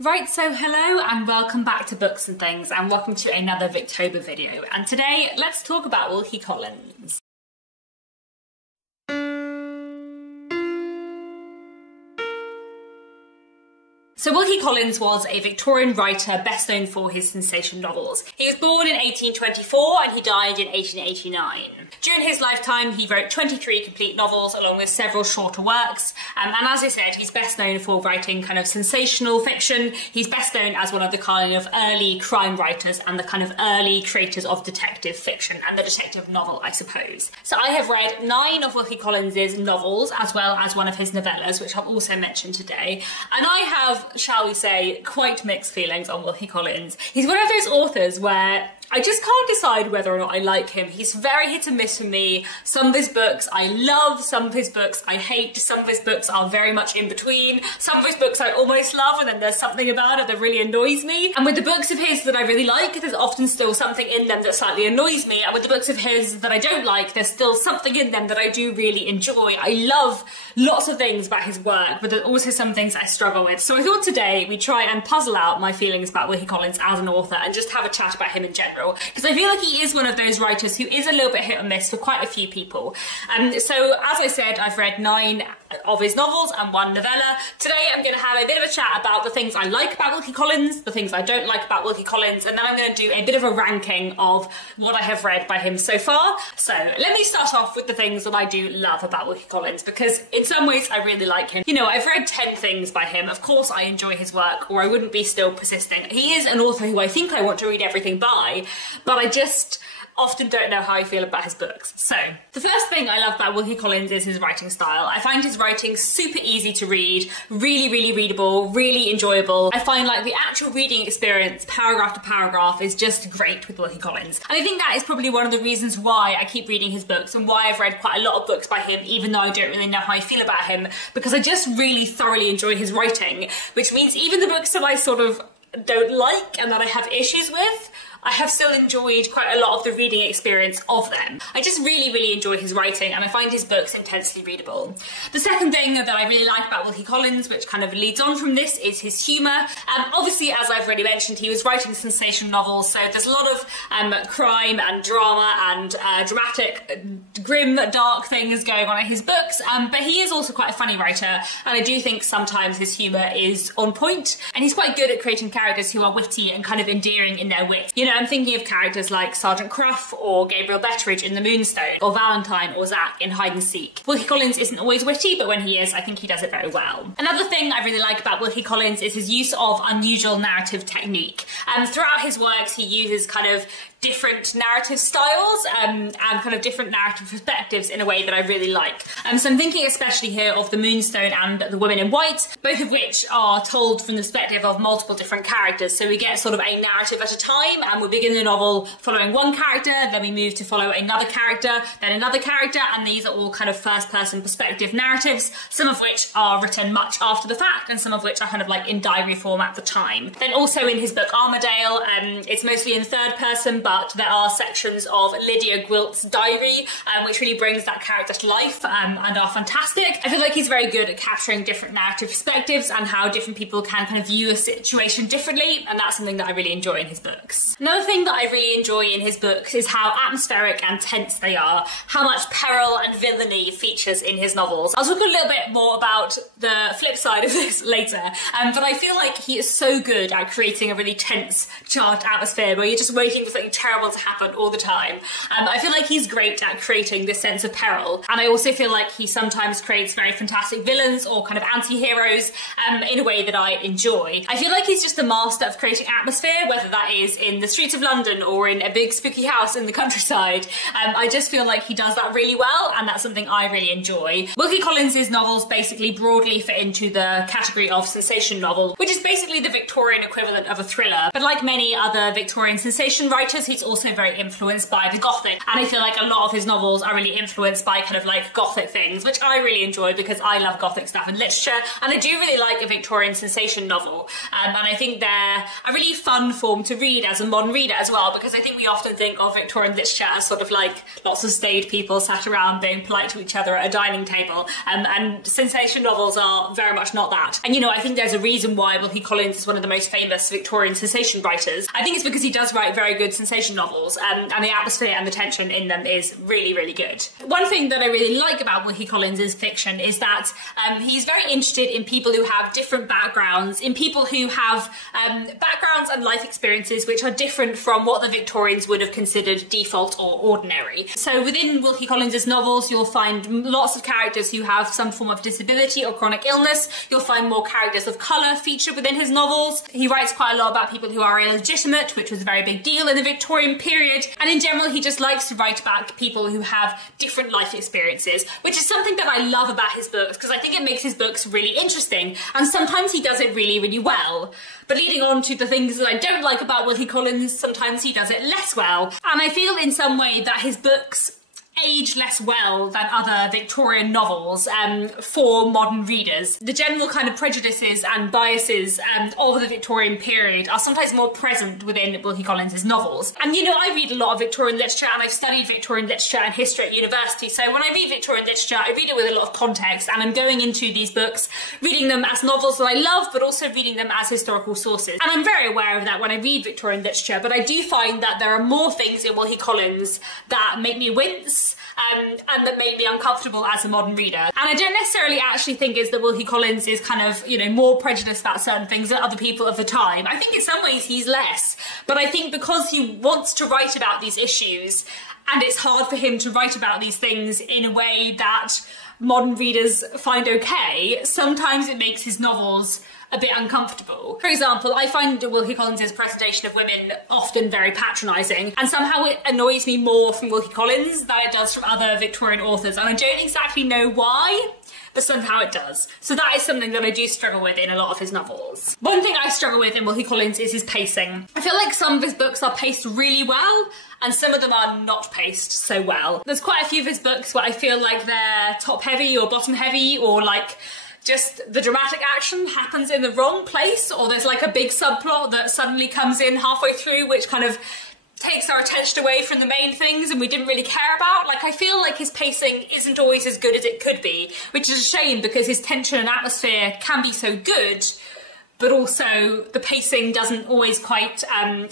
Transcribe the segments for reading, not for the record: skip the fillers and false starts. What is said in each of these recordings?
Right, so hello and welcome back to Books and Things, and welcome to another Victober video. And today, let's talk about Wilkie Collins. So Wilkie Collins was a Victorian writer best known for his sensation novels. He was born in 1824 and he died in 1889. During his lifetime he wrote 23 complete novels along with several shorter works, and as I said, he's best known for writing kind of sensational fiction. He's best known as one of the kind of early crime writers and the kind of early creators of detective fiction and the detective novel, I suppose. So I have read 9 of Wilkie Collins's novels as well as one of his novellas, which I'll also mention today, and I have, shall we say, quite mixed feelings on Wilkie Collins. He's one of those authors where I just can't decide whether or not I like him. He's very hit and miss for me. Some of his books I love, some of his books I hate, some of his books are very much in between. Some of his books I almost love and then there's something about it that really annoys me. And with the books of his that I really like, there's often still something in them that slightly annoys me. And with the books of his that I don't like, there's still something in them that I do really enjoy. I love lots of things about his work, but there's also some things I struggle with. So I thought today we'd try and puzzle out my feelings about Wilkie Collins as an author and just have a chat about him in general. Because I feel like he is one of those writers who is a little bit hit and miss for quite a few people. So as I said, I've read 9 of his novels and 1 novella. Today I'm going to have a bit of a chat about the things I like about Wilkie Collins, the things I don't like about Wilkie Collins, and then I'm going to do a bit of a ranking of what I have read by him so far. So let me start off with the things that I do love about Wilkie Collins, because in some ways I really like him. You know, I've read 10 things by him. Of course I enjoy his work, or I wouldn't be still persisting. He is an author who I think I want to read everything by, but I just often don't know how I feel about his books. So, the first thing I love about Wilkie Collins is his writing style. I find his writing super easy to read, really, really readable, really enjoyable. I find like the actual reading experience, paragraph to paragraph, is just great with Wilkie Collins. And I think that is probably one of the reasons why I keep reading his books and why I've read quite a lot of books by him, even though I don't really know how I feel about him, because I just really thoroughly enjoy his writing, which means even the books that I sort of don't like and that I have issues with, I have still enjoyed quite a lot of the reading experience of them. I just really, really enjoy his writing and I find his books intensely readable. The second thing that I really like about Wilkie Collins, which kind of leads on from this, is his humour. Obviously, as I've already mentioned, he was writing sensation novels, so there's a lot of crime and drama and dramatic, grim, dark things going on in his books, but he is also quite a funny writer, and I do think sometimes his humour is on point, and he's quite good at creating characters who are witty and kind of endearing in their wit. You know, I'm thinking of characters like Sergeant Cruff or Gabriel Betteridge in The Moonstone, or Valentine or Zack in Hide and Seek. Wilkie Collins isn't always witty, but when he is, I think he does it very well. Another thing I really like about Wilkie Collins is his use of unusual narrative technique. Throughout his works, he uses kind of different narrative styles and kind of different narrative perspectives in a way that I really like. So I'm thinking especially here of The Moonstone and The Woman in White, both of which are told from the perspective of multiple different characters. So we get sort of a narrative at a time, and we begin the novel following one character, then we move to follow another character, then another character, and these are all kind of first-person perspective narratives, some of which are written much after the fact, and some of which are kind of like in diary form at the time. Then also in his book Armadale, it's mostly in third person, but there are sections of Lydia Gwilt's diary, which really brings that character to life and are fantastic. I feel like he's very good at capturing different narrative perspectives and how different people can kind of view a situation differently, and that's something that I really enjoy in his books. Another thing that I really enjoy in his books is how atmospheric and tense they are, how much peril and villainy features in his novels. I'll talk a little bit more about the flip side of this later, but I feel like he is so good at creating a really tense, charged atmosphere where you're just waiting for something terrible to happen all the time. I feel like he's great at creating this sense of peril, and I also feel like he sometimes creates very fantastic villains or kind of anti-heroes in a way that I enjoy. I feel like he's just a master of creating atmosphere, whether that is in the streets of London or in a big spooky house in the countryside. I just feel like he does that really well, and that's something I really enjoy. Wilkie Collins's novels basically broadly fit into the category of sensation novel, which is basically the Victorian equivalent of a thriller. But like many other Victorian sensation writers, he's also very influenced by the Gothic, and I feel like a lot of his novels are really influenced by kind of like Gothic things, which I really enjoy because I love Gothic stuff and literature, and I do really like a Victorian sensation novel, and I think they're a really fun form to read as a modern reader as well, because I think we often think of Victorian literature as sort of like lots of staid people sat around being polite to each other at a dining table, and sensation novels are very much not that. And you know, I think there's a reason why Wilkie Collins is one of the most famous Victorian sensation writers. I think it's because he does write very good sensation novels, and the atmosphere and the tension in them is really, really good. One thing that I really like about Wilkie Collins' fiction is that he's very interested in people who have different backgrounds, in people who have backgrounds and life experiences which are different from what the Victorians would have considered default or ordinary. So within Wilkie Collins' novels, you'll find lots of characters who have some form of disability or chronic illness. You'll find more characters of colour featured within his novels. He writes quite a lot about people who are illegitimate, which was a very big deal in the Victorian period. And in general, he just likes to write about people who have different life experiences, which is something that I love about his books, because I think it makes his books really interesting. And sometimes he does it really, really well. But leading on to the things that I don't like about Wilkie Collins, sometimes he does it less well. And I feel in some way that his books age less well than other Victorian novels for modern readers. The general kind of prejudices and biases of the Victorian period are sometimes more present within Wilkie Collins' novels. And you know, I read a lot of Victorian literature, and I've studied Victorian literature and history at university, so when I read Victorian literature, I read it with a lot of context, and I'm going into these books reading them as novels that I love, but also reading them as historical sources. And I'm very aware of that when I read Victorian literature, but I do find that there are more things in Wilkie Collins that make me wince, and that made me uncomfortable as a modern reader. And I don't necessarily actually think is that Wilkie Collins is kind of, you know, more prejudiced about certain things than other people of the time. I think in some ways he's less, but I think because he wants to write about these issues, and it's hard for him to write about these things in a way that modern readers find okay, sometimes it makes his novels a bit uncomfortable. For example, I find Wilkie Collins' presentation of women often very patronising, and somehow it annoys me more from Wilkie Collins than it does from other Victorian authors, and I don't exactly know why, but somehow it does. So that is something that I do struggle with in a lot of his novels. One thing I struggle with in Wilkie Collins is his pacing. I feel like some of his books are paced really well, and some of them are not paced so well. There's quite a few of his books where I feel like they're top heavy or bottom heavy, or like just the dramatic action happens in the wrong place, or there's like a big subplot that suddenly comes in halfway through which kind of takes our attention away from the main things and we didn't really care about. Like, I feel like his pacing isn't always as good as it could be, which is a shame because his tension and atmosphere can be so good, but also the pacing doesn't always quite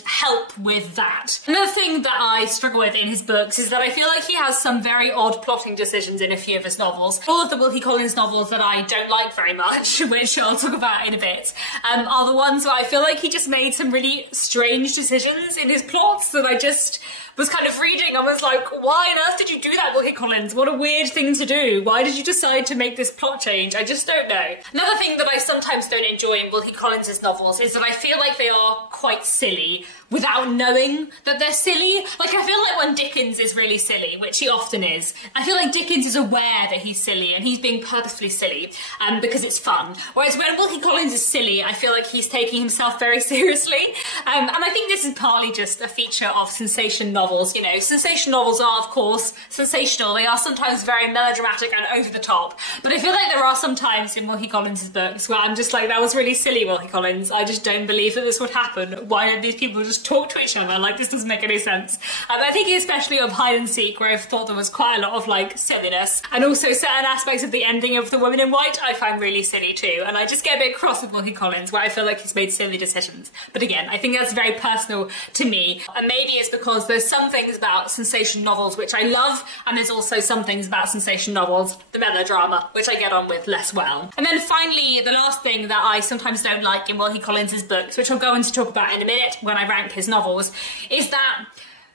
help with that. Another thing that I struggle with in his books is that I feel like he has some very odd plotting decisions in a few of his novels. All of the Wilkie Collins novels that I don't like very much, which I'll talk about in a bit, are the ones where I feel like he just made some really strange decisions in his plots that I just was kind of reading and was like, why on earth did you do that, Wilkie Collins? What a weird thing to do. Why did you decide to make this plot change? I just don't know. Another thing that I sometimes don't enjoy in Wilkie Collins' novels is that I feel like they are quite silly without knowing that they're silly. Like, I feel like when Dickens is really silly, which he often is, I feel like Dickens is aware that he's silly and he's being purposefully silly because it's fun. Whereas when Wilkie Collins is silly, I feel like he's taking himself very seriously. And I think this is partly just a feature of sensation novels. You know, sensation novels are, of course, sensational. They are sometimes very melodramatic and over the top. But I feel like there are some times in Wilkie Collins' books where I'm just like, that was really silly, Wilkie Collins. I just don't believe that this would happen. Why don't these people just talk to each other? Like, this doesn't make any sense. I think especially of Hide and Seek, where I thought there was quite a lot of, like, silliness. And also certain aspects of the ending of The Woman in White I find really silly too. And I just get a bit cross with Wilkie Collins, where I feel like he's made silly decisions. But again, I think that's very personal to me. And maybe it's because there's some things about sensation novels which I love, and there's also some things about sensation novels, the melodrama, which I get on with less well. And then finally, the last thing that I sometimes don't like in Wilkie Collins' books, which I'll go on to talk about in a minute when I rank his novels, is that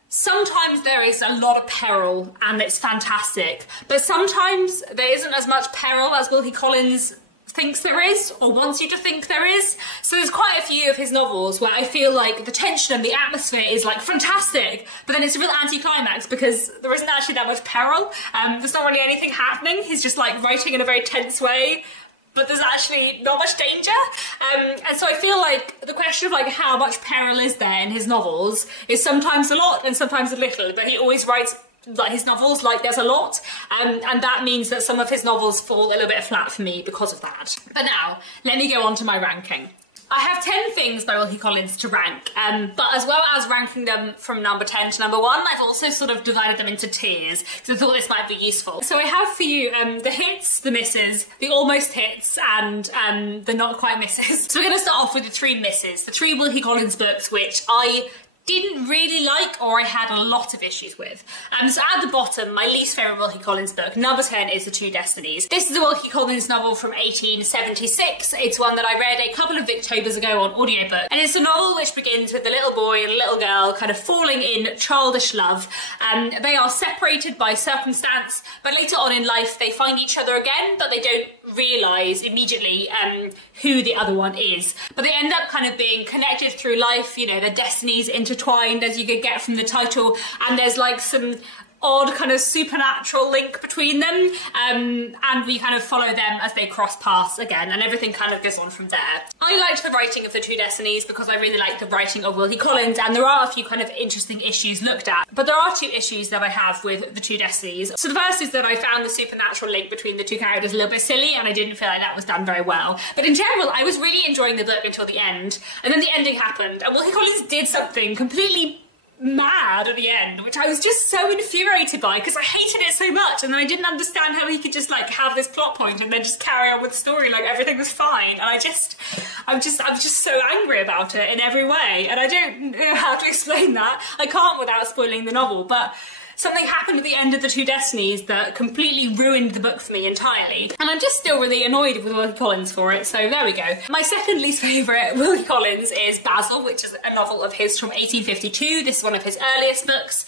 sometimes there is a lot of peril and it's fantastic, but sometimes there isn't as much peril as Wilkie Collins thinks there is, or wants you to think there is. So there's quite a few of his novels where I feel like the tension and the atmosphere is like fantastic, but then it's a real anti-climax because there isn't actually that much peril. There's not really anything happening. He's just like writing in a very tense way, but there's actually not much danger. And so I feel like the question of like how much peril is there in his novels is sometimes a lot and sometimes a little, but he always writes like his novels like there's a lot, and that means that some of his novels fall a little bit flat for me because of that. But now, let me go on to my ranking. I have 10 things by Wilkie Collins to rank, but as well as ranking them from number 10 to number 1, I've also sort of divided them into tiers, because I thought this might be useful. So I have for you the hits, the misses, the almost hits, and the not quite misses. So we're going to start off with the 3 misses, the 3 Wilkie Collins books which I didn't really like or I had a lot of issues with. So at the bottom, my least favourite Wilkie Collins book, number 10, is The Two Destinies. This is a Wilkie Collins novel from 1876. It's one that I read a couple of Victobers ago on audiobook, and it's a novel which begins with a little boy and a little girl kind of falling in childish love. They are separated by circumstance, but later on in life they find each other again, but they don't realise immediately who the other one is. But they end up kind of being connected through life, you know, their destinies intertwined, as you could get from the title, and there's like some odd kind of supernatural link between them, and we kind of follow them as they cross paths again, and everything kind of goes on from there. I liked the writing of The Two Destinies because I really liked the writing of Wilkie Collins, and there are a few kind of interesting issues looked at, but there are 2 issues that I have with The Two Destinies. So the first is that I found the supernatural link between the 2 characters a little bit silly, and I didn't feel like that was done very well. But in general, I was really enjoying the book until the end, and then the ending happened, and Wilkie Collins did something completely mad at the end, which I was just so infuriated by because I hated it so much, and then I didn't understand how he could just like have this plot point and then just carry on with the story like everything was fine, and I'm just so angry about it in every way, and I don't know how to explain that. I can't without spoiling the novel, but something happened at the end of The Two Destinies that completely ruined the book for me entirely, and I'm just still really annoyed with Wilkie Collins for it, so there we go. My second least favourite Wilkie Collins is Basil, which is a novel of his from 1852. This is one of his earliest books,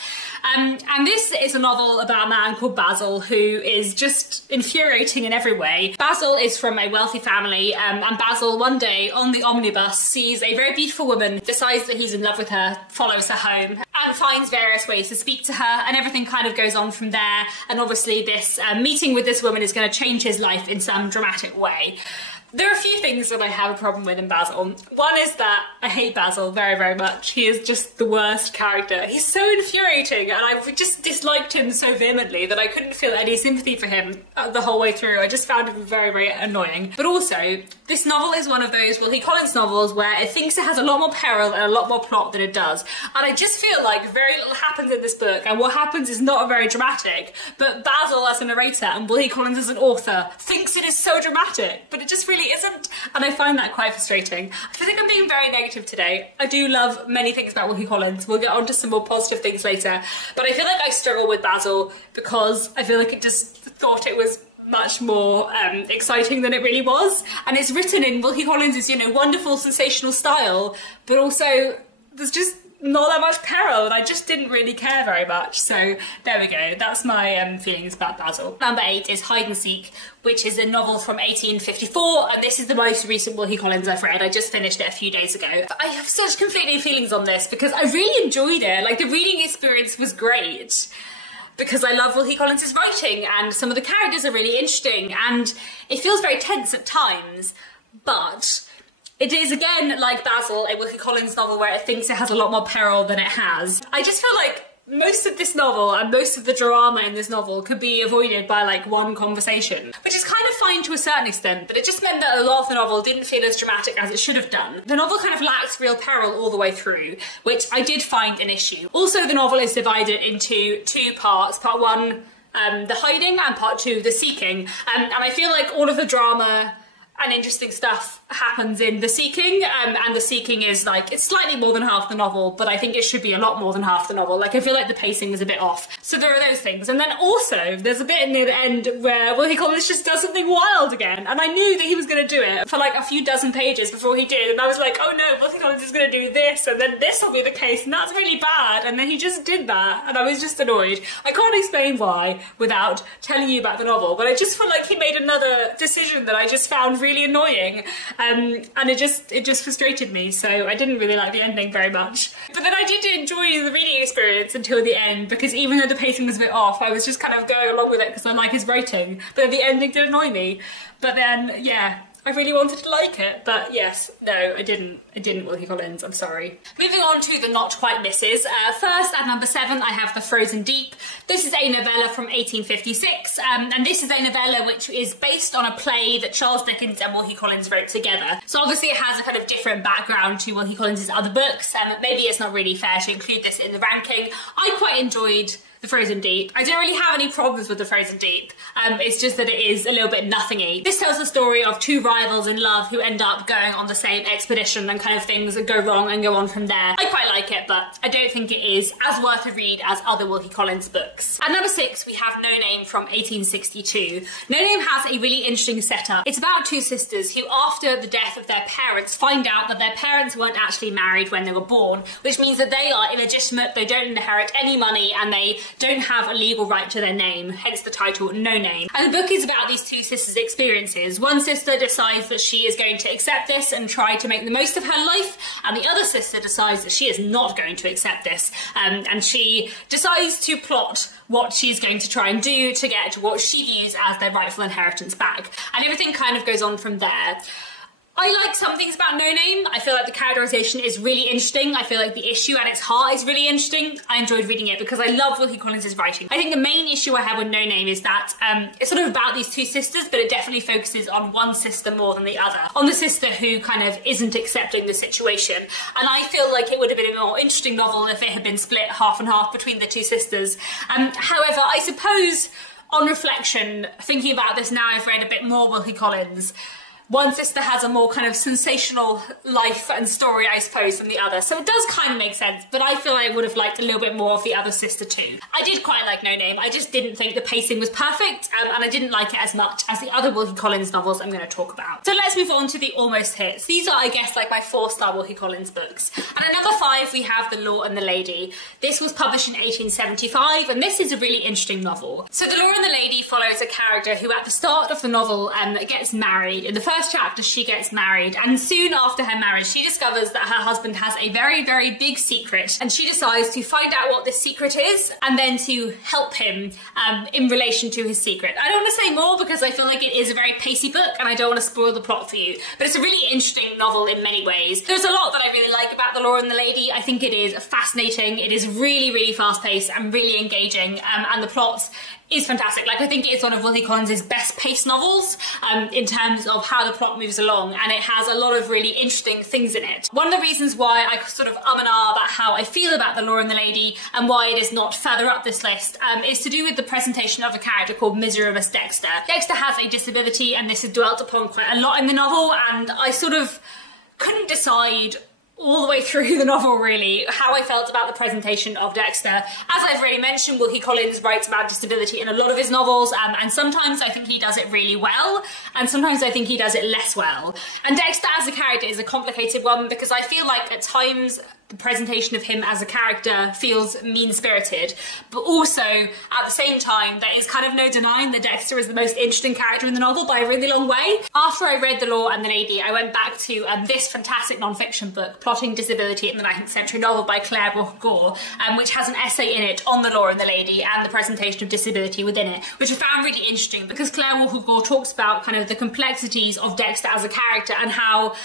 and this is a novel about a man called Basil who is just infuriating in every way. Basil is from a wealthy family, and Basil one day on the omnibus sees a very beautiful woman, decides that he's in love with her, follows her home, and finds various ways to speak to her, and everything kind of goes on from there, and obviously this meeting with this woman is going to change his life in some dramatic way. There are a few things that I have a problem with in Basil. One is that I hate Basil very, very much. He is just the worst character. He's so infuriating, and I just disliked him so vehemently that I couldn't feel any sympathy for him the whole way through. I just found him very, very annoying. But also, this novel is one of those Wilkie Collins novels where it thinks it has a lot more peril and a lot more plot than it does. And I just feel like very little happens in this book, and what happens is not very dramatic. But Basil as a narrator and Wilkie Collins as an author thinks it is so dramatic, but it just really isn't, and I find that quite frustrating. I think I'm being very negative today. I do love many things about Wilkie Collins. We'll get on to some more positive things later, but I feel like I struggle with Basil because I feel like it just thought it was much more exciting than it really was, and it's written in Wilkie Collins' wonderful sensational style, but also there's just not that much peril, and I just didn't really care very much. So there we go, that's my feelings about Basil. Number 8 is Hide and Seek, which is a novel from 1854, and this is the most recent Wilkie Collins I've read. I just finished it a few days ago. But I have such conflicting feelings on this because I really enjoyed it. Like, the reading experience was great because I love Wilkie Collins' writing, and some of the characters are really interesting, and it feels very tense at times, but it is, again, like Basil, a Wilkie Collins novel where it thinks it has a lot more peril than it has. I just feel like most of this novel and most of the drama in this novel could be avoided by like one conversation, which is kind of fine to a certain extent, but it just meant that a lot of the novel didn't feel as dramatic as it should have done. The novel kind of lacks real peril all the way through, which I did find an issue. Also, the novel is divided into 2 parts. Part 1, the hiding, and part 2, the seeking. And I feel like all of the drama and interesting stuff happens in The Seeking, and The Seeking is like, it's slightly more than half the novel, but I think it should be a lot more than half the novel. Like, I feel like the pacing was a bit off. So there are those things. And then also, there's a bit near the end where Wilkie Collins just does something wild again, and I knew that he was going to do it for like a few dozen pages before he did, and I was like, oh no, Wilkie Collins is going to do this, and then this will be the case, and that's really bad, and then he just did that, and I was just annoyed. I can't explain why without telling you about the novel, but I just felt like he made another decision that I just found really annoying, and it just frustrated me, so I didn't really like the ending very much. But then I did enjoy the reading experience until the end, because even though the pacing was a bit off, I was just kind of going along with it because I like his writing, but the ending did annoy me. But then, yeah, I really wanted to like it, but yes, no, I didn't, Wilkie Collins, I'm sorry. Moving on to the not quite misses. First, at number 7, I have The Frozen Deep. This is a novella from 1856, and this is a novella which is based on a play that Charles Dickens and Wilkie Collins wrote together. So obviously it has a kind of different background to Wilkie Collins' other books, and maybe it's not really fair to include this in the ranking. I quite enjoyed The Frozen Deep. I don't really have any problems with The Frozen Deep. It's just that it is a little bit nothingy. This tells the story of two rivals in love who end up going on the same expedition, and kind of things that go wrong and go on from there. I quite like it, but I don't think it is as worth a read as other Wilkie Collins books. At number 6, we have No Name from 1862. No Name has a really interesting setup. It's about two sisters who, after the death of their parents, find out that their parents weren't actually married when they were born, which means that they are illegitimate, they don't inherit any money, and they don't have a legal right to their name, hence the title No Name. And the book is about these two sisters' experiences. One sister decides that she is going to accept this and try to make the most of her life, and the other sister decides that she is not going to accept this, and she decides to plot what she's going to try and do to get what she views as their rightful inheritance back. And everything kind of goes on from there. I like some things about No Name. I feel like the characterisation is really interesting. I feel like the issue at its heart is really interesting. I enjoyed reading it because I love Wilkie Collins' writing. I think the main issue I have with No Name is that it's sort of about these two sisters, but it definitely focuses on one sister more than the other. On the sister who kind of isn't accepting the situation. And I feel like it would have been a more interesting novel if it had been split half and half between the two sisters. However, I suppose on reflection, thinking about this now I've read a bit more Wilkie Collins, one sister has a more kind of sensational life and story, I suppose, than the other. So it does kind of make sense, but I feel I would have liked a little bit more of the other sister too. I did quite like No Name. I just didn't think the pacing was perfect, and I didn't like it as much as the other Wilkie Collins novels I'm going to talk about. So let's move on to the almost hits. These are, I guess, like my 4-star Wilkie Collins books. And at number 5, we have The Law and the Lady. This was published in 1875, and this is a really interesting novel. So The Law and the Lady follows a character who at the start of the novel gets married. In the first chapter, she gets married, and soon after her marriage, she discovers that her husband has a very, very big secret, and she decides to find out what this secret is, and then to help him in relation to his secret. I don't want to say more because I feel like it is a very pacey book, and I don't want to spoil the plot for you, but it's a really interesting novel in many ways. There's a lot that I really like about The Law and the Lady. I think it is fascinating, it is really, really fast-paced and really engaging, and the plot is fantastic. Like, I think it's one of Wilkie Collins' best paced novels in terms of how the plot moves along, and it has a lot of really interesting things in it. One of the reasons why I sort of and ah about how I feel about The Law and the Lady and why it is not further up this list is to do with the presentation of a character called Miserrimus Dexter. Dexter has a disability, and this is dwelt upon quite a lot in the novel, and I sort of couldn't decide all the way through the novel, really, how I felt about the presentation of Dexter. As I've already mentioned, Wilkie Collins writes about disability in a lot of his novels, and sometimes I think he does it really well, and sometimes I think he does it less well. And Dexter as a character is a complicated one because I feel like at times the presentation of him as a character feels mean-spirited, but also at the same time there is kind of no denying that Dexter is the most interesting character in the novel by a really long way. After I read The Law and the Lady, I went back to this fantastic non-fiction book, Plotting Disability in the 19th Century Novel by Claire Bourke-Gore, which has an essay in it on The Law and the Lady and the presentation of disability within it, which I found really interesting because Claire Bourke-Gore talks about kind of the complexities of Dexter as a character and how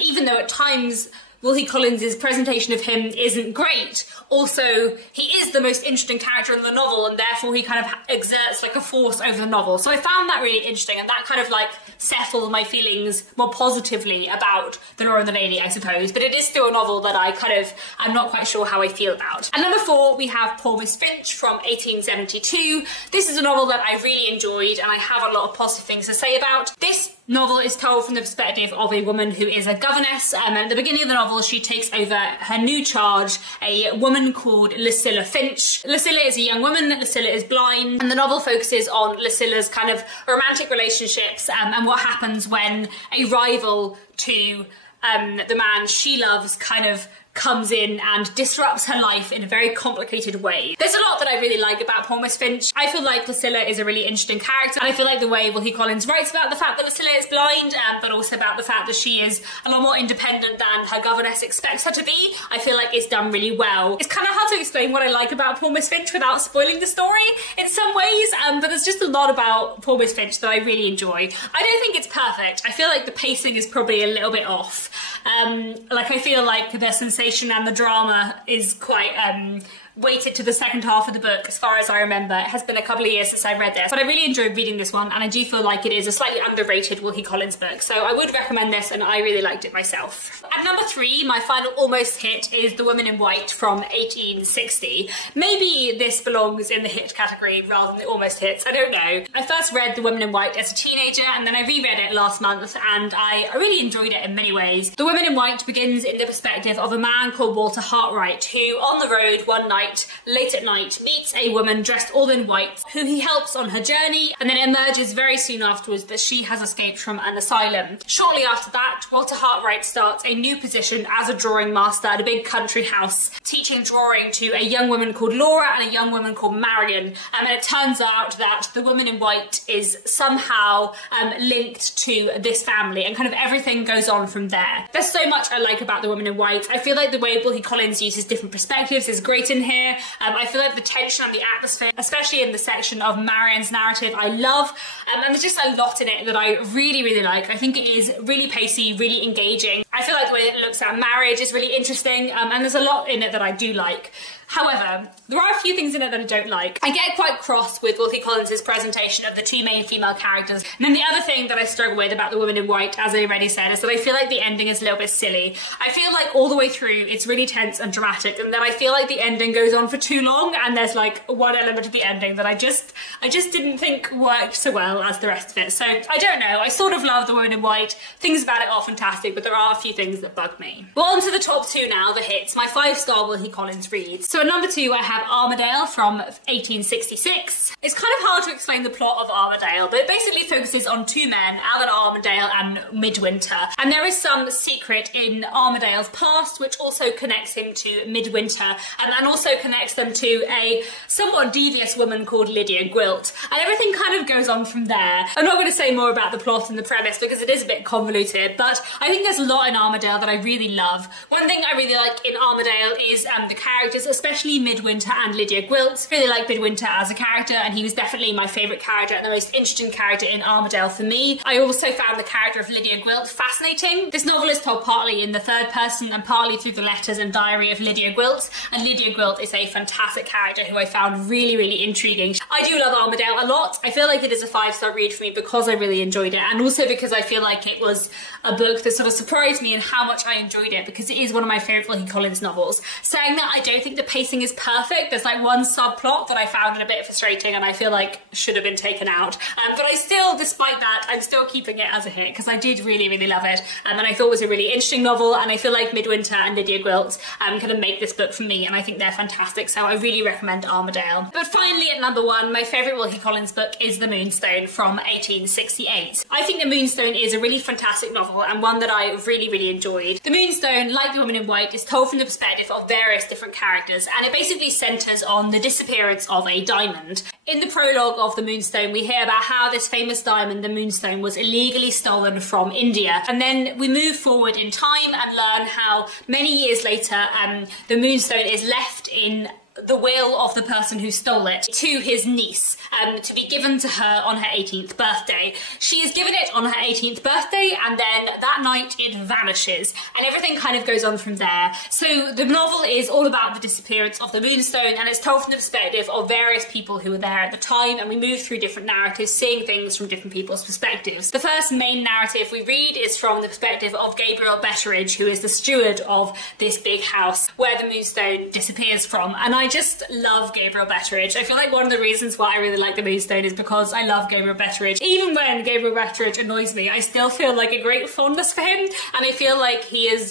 even though at times Wilkie Collins' presentation of him isn't great, also he is the most interesting character in the novel, and therefore he kind of exerts like a force over the novel. So I found that really interesting, and that kind of like settled my feelings more positively about The Law and the Lady, I suppose. But it is still a novel that I'm not quite sure how I feel about. At number 4, we have Poor Miss Finch from 1872. This is a novel that I really enjoyed, and I have a lot of positive things to say about. This novel is told from the perspective of a woman who is a governess, and at the beginning of the novel she takes over her new charge, a woman called Lucilla Finch. Lucilla is a young woman, Lucilla is blind, and the novel focuses on Lucilla's kind of romantic relationships and what happens when a rival to the man she loves kind of comes in and disrupts her life in a very complicated way. There's a lot that I really like about Poor Miss Finch. I feel like Lucilla is a really interesting character, and I feel like the way Wilkie Collins writes about the fact that Lucilla is blind, but also about the fact that she is a lot more independent than her governess expects her to be, I feel like it's done really well. It's kind of hard to explain what I like about Poor Miss Finch without spoiling the story in some ways, but there's just a lot about Poor Miss Finch that I really enjoy. I don't think it's perfect. I feel like the pacing is probably a little bit off. Like I feel like the sensation and the drama is quite weighted to the second half of the book, as far as I remember. It has been a couple of years since I read this, but I really enjoyed reading this one, and I do feel like it is a slightly underrated Wilkie Collins book, so I would recommend this, and I really liked it myself. At number 3, my final almost hit is The Woman in White from 1860. Maybe this belongs in the hit category rather than the almost hits, I don't know. I first read The Woman in White as a teenager, and then I reread it last month, and I really enjoyed it in many ways. The Woman in White begins in the perspective of a man called Walter Hartwright, who on the road one night, late at night, meets a woman dressed all in white who he helps on her journey, and then it emerges very soon afterwards that she has escaped from an asylum. Shortly after that, Walter Hartwright starts a new position as a drawing master at a big country house, teaching drawing to a young woman called Laura and a young woman called Marion, and it turns out that the woman in white is somehow linked to this family, and kind of everything goes on from there. There's so much I like about The Woman in White. I feel like the way Wilkie Collins uses different perspectives is great in here. I feel like the tension and the atmosphere, especially in the section of Marion's narrative, I love, and there's just a lot in it that I really, really like. I think it is really pacey, really engaging. I feel like the way it looks at marriage is really interesting, and there's a lot in it that I do like. However, there are a few things in it that I don't like. I get quite cross with Wilkie Collins' presentation of the two main female characters. And then the other thing that I struggle with about The Woman in White, as I already said, is that I feel like the ending is a little bit silly. I feel like all the way through it's really tense and dramatic, and then I feel like the ending goes on for too long, and there's like one element of the ending that I just didn't think worked so well as the rest of it. So I don't know, I sort of love The Woman in White. Things about it are fantastic, but there are a few things that bug me. Well, on to the top 2 now, the hits, my 5-star Wilkie Collins reads. So at number 2 I have Armadale from 1866. It's kind of hard to explain the plot of Armadale, but it basically focuses on 2 men, Alan Armadale and Midwinter. And there is some secret in Armadale's past which also connects him to Midwinter, and also connects them to a somewhat devious woman called Lydia Gwilt. And everything kind of goes on from there. I'm not going to say more about the plot and the premise because it is a bit convoluted, but I think there's a lot in Armadale that I really love. One thing I really like in Armadale is the characters, especially Midwinter and Lydia Gwilt. I really like Midwinter as a character, and he was definitely my favourite character and the most interesting character in Armadale for me. I also found the character of Lydia Gwilt fascinating. This novel is told partly in the third person and partly through the letters and diary of Lydia Gwilt, and Lydia Gwilt is a fantastic character who I found really, really intriguing. I do love Armadale a lot. I feel like it is a 5-star read for me because I really enjoyed it, and also because I feel like it was a book that sort of surprised me in how much I enjoyed it, because it is one of my favourite Wilkie Collins novels. Saying that, I don't think the pacing is perfect. There's like one subplot that I found a bit frustrating and I feel like should have been taken out. But I still, despite that, I'm still keeping it as a hit because I did really, really love it. And I thought it was a really interesting novel, and I feel like Midwinter and Lydia Gwilt kind of make this book for me, and I think they're fantastic, so I really recommend Armadale. But finally, at number 1, my favourite Wilkie Collins book is The Moonstone from 1868. I think The Moonstone is a really fantastic novel and one that I really, really enjoyed. The Moonstone, like The Woman in White, is told from the perspective of various different characters, and it basically centres on the disappearance of a diamond. In the prologue of The Moonstone, we hear about how this famous diamond, the Moonstone, was illegally stolen from India. And then we move forward in time and learn how many years later the Moonstone is left in the will of the person who stole it to his niece, to be given to her on her 18th birthday. She is given it on her 18th birthday, and then that night it vanishes, and everything kind of goes on from there. So the novel is all about the disappearance of the Moonstone, and it's told from the perspective of various people who were there at the time, and we move through different narratives, seeing things from different people's perspectives. The first main narrative we read is from the perspective of Gabriel Betteridge, who is the steward of this big house where the Moonstone disappears from, and I I just love Gabriel Betteridge. I feel like one of the reasons why I really like the Moonstone is because I love Gabriel Betteridge. Even when Gabriel Betteridge annoys me, I still feel like a great fondness for him, and I feel like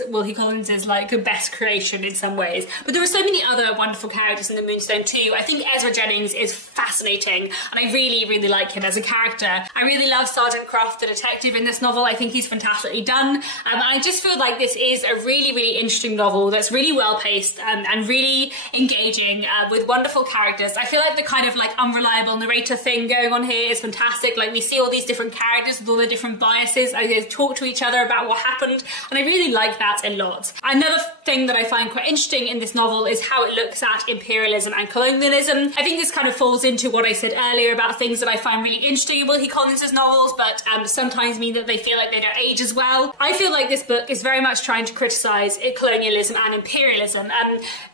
Wilkie Collins is like the best creation in some ways. But there are so many other wonderful characters in the Moonstone too. I think Ezra Jennings is fascinating, and I really, really like him as a character. I really love Sergeant Croft, the detective in this novel. I think he's fantastically done. I just feel like this is a really, really interesting novel that's really well paced and really engaging with wonderful characters. I feel like the kind of like unreliable narrator thing going on here is fantastic. Like we see all these different characters with all their different biases. They talk to each other about what happened, and I really like that a lot. Another thing that I find quite interesting in this novel is how it looks at imperialism and colonialism. I think this kind of falls into what I said earlier about things that I find really interesting in Wilkie Collins' novels, but sometimes mean that they feel like they don't age as well. I feel like this book is very much trying to criticise colonialism and imperialism.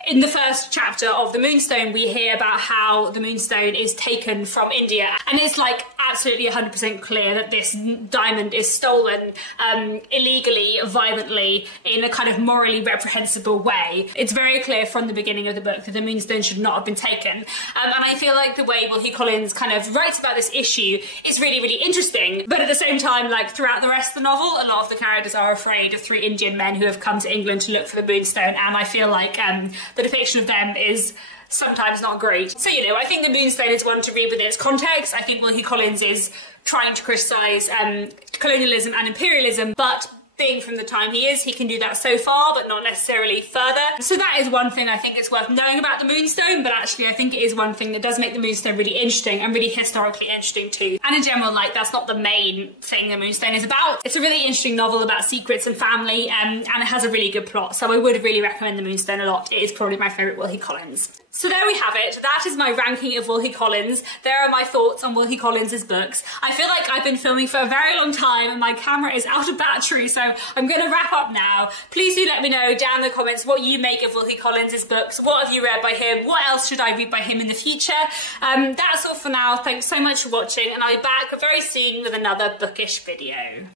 In the first chapter of the Moonstone, we hear about how the Moonstone is taken from India, and it's like absolutely 100% clear that this diamond is stolen illegally, violently, in a kind of morally reprehensible way. It's very clear from the beginning of the book that the Moonstone should not have been taken, and I feel like the way Wilkie Collins kind of writes about this issue is really, really interesting. But at the same time, like throughout the rest of the novel, a lot of the characters are afraid of 3 Indian men who have come to England to look for the Moonstone, and I feel like the depiction of them is sometimes not great. So, you know, I think the Moonstone is one to read within its context. I think Wilkie Collins is trying to criticise colonialism and imperialism, but being from the time he is, he can do that so far, but not necessarily further. So that is one thing I think it's worth knowing about the Moonstone, but actually I think it is one thing that does make the Moonstone really interesting and really historically interesting too. And in general, like, that's not the main thing the Moonstone is about. It's a really interesting novel about secrets and family, and it has a really good plot, so I would really recommend the Moonstone a lot. It is probably my favourite Wilkie Collins. So there we have it. That is my ranking of Wilkie Collins. There are my thoughts on Wilkie Collins' books. I feel like I've been filming for a very long time and my camera is out of battery, so I'm going to wrap up now. Please do let me know down in the comments what you make of Wilkie Collins' books. What have you read by him? What else should I read by him in the future? That's all for now. Thanks so much for watching, and I'll be back very soon with another bookish video.